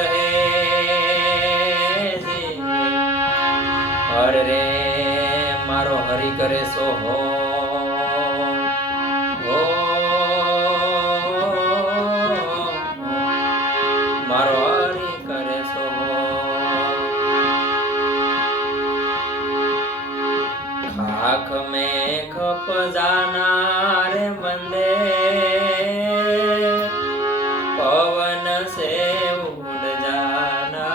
रहे जी। हर रे मारो हरि करे सो हो मारो हरि करे सो खाक में खप जाना रे बंदे पवन से उड़ जाना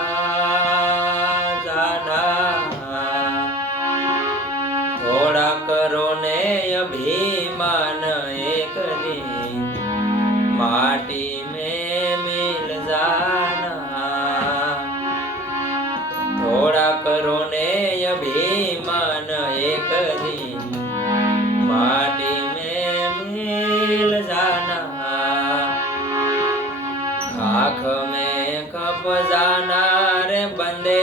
जाना थोड़ा करो ने अभिमान एक दिन माटी में मिल जाना थोड़ा करो ने अभिमान एक दिन माटी में मिल जाना खाक में कब जाना रे बंदे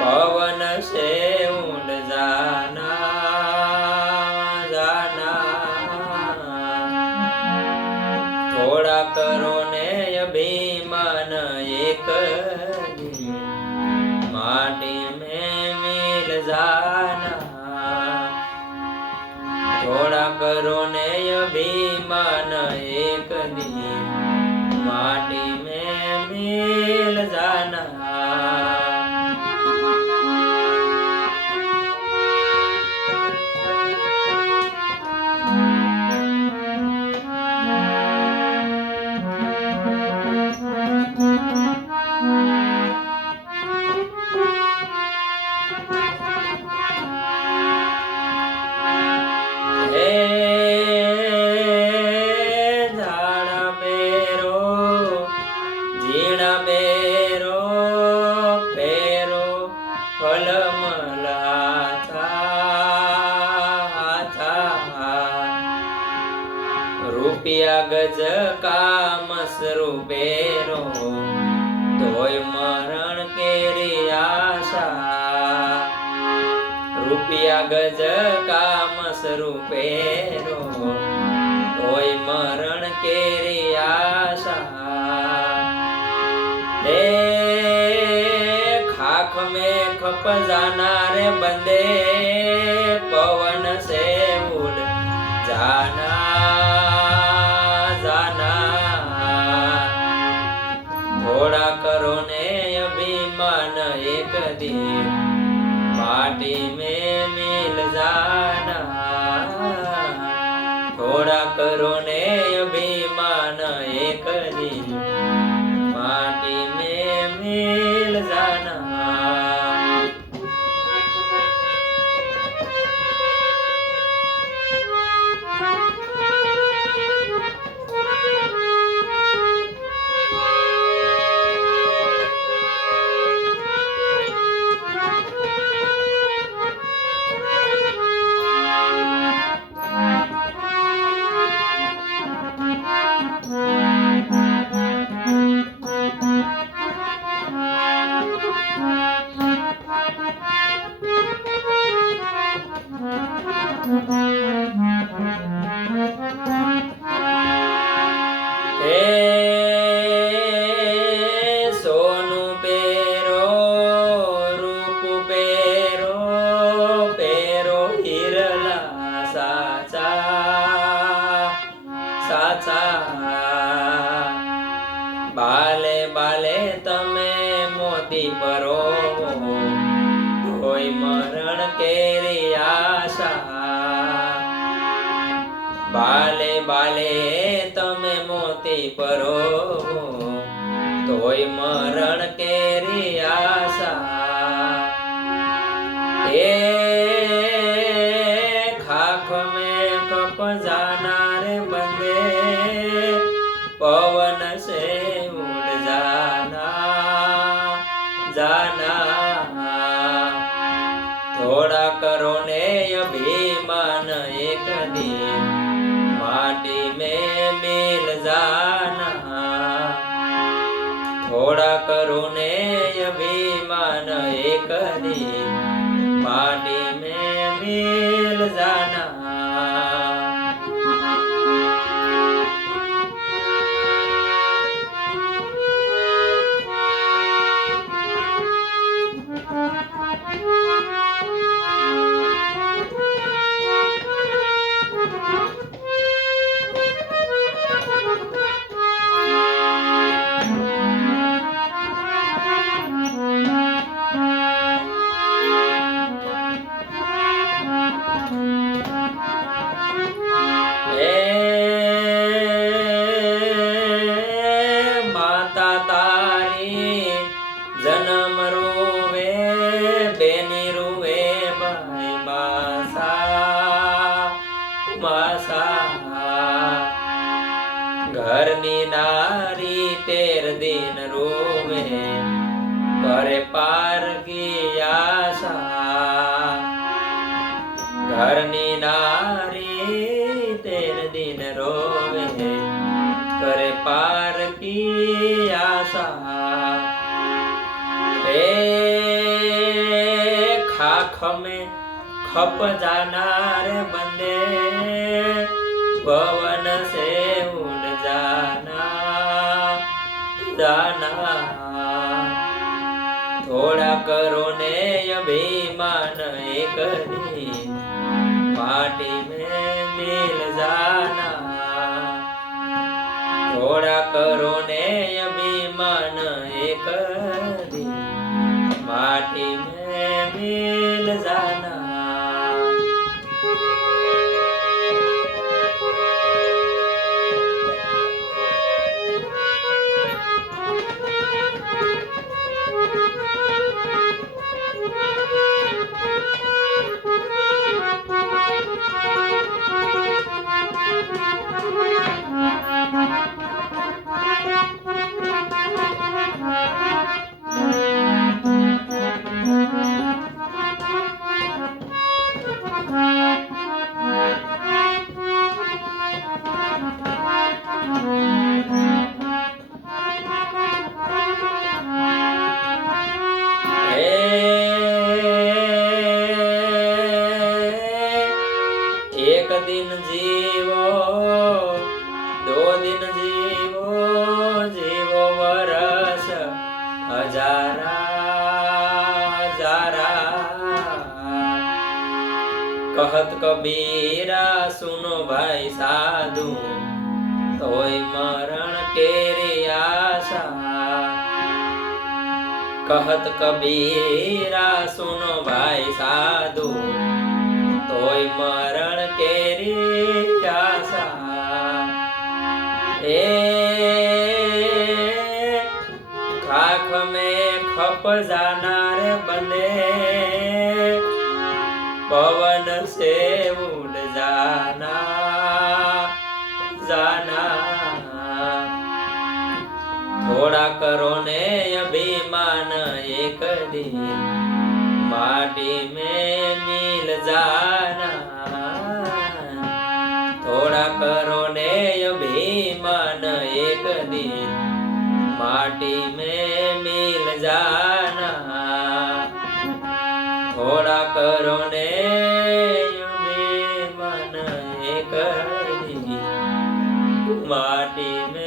पवन से उड़ जाना जाना थोड़ा करो ने अभिमान एक दिन माटी में मिल जाना थोड़ा करो ने अभिमान एक दिन माटी में मिल जाना રૂપિયા ગજ કામસ રૂપેરો તોય મરણ કેરી આશા રૂપિયા ગજ કામસ રૂપેરો તોય મરણ કેરી આશા એ ખાખ में खप जाना रे बंदे पवन से उड़ जाना जाना थोड़ा करो ने अभिमान एक दिन माटी में मिल जाना थोड़ा करो ने अभिमान एक दिन माटी में मिल जाना सोनू पेरो रूप पेरो पेरो हिरला साचा साचा बाले बाले तमे मोती परो कोई मरण केरी आशा बाले बाले तमे मोती परो तोय मरण केरी आशा ए खाख में कप जाना रे बंदे पवन से उड़ जाना जाना थोड़ा करो ने अभिमान एक दिन माटी में मिल जाना थोड़ा करो ने अभिमान एक दिन माटी में मिल जाना नारी 13 दिन रोवे करे पार की आशा घरनी नारी 13 दिन रोवे करे पार की आशा खाख में खप जानार बंदे पवन से उड़ जाना थोड़ा करो ने अभिमान एक दिन माटी में मिल जाना थोड़ा करो ने अभिमान एक दिन माटी में मिल जाना एक दिन जीवो 2 दिन जीवो जीवो वर्ष हजारा हजारा कहत कबीरा सुनो भाई साधु तोय मरण केरी आशा कहत कबीरा सुनो भाई साधु तोय मरण केरी आशा खाख में खप जानार बंदे पवन से उड़ जाना थोड़ा करो ने अभिमान एक दिन माटी में मिल जाना थोड़ा करो ने अभिमान एक दिन माटी में मिल जाना थोड़ा करो ने अभिमान एक दिन माटी में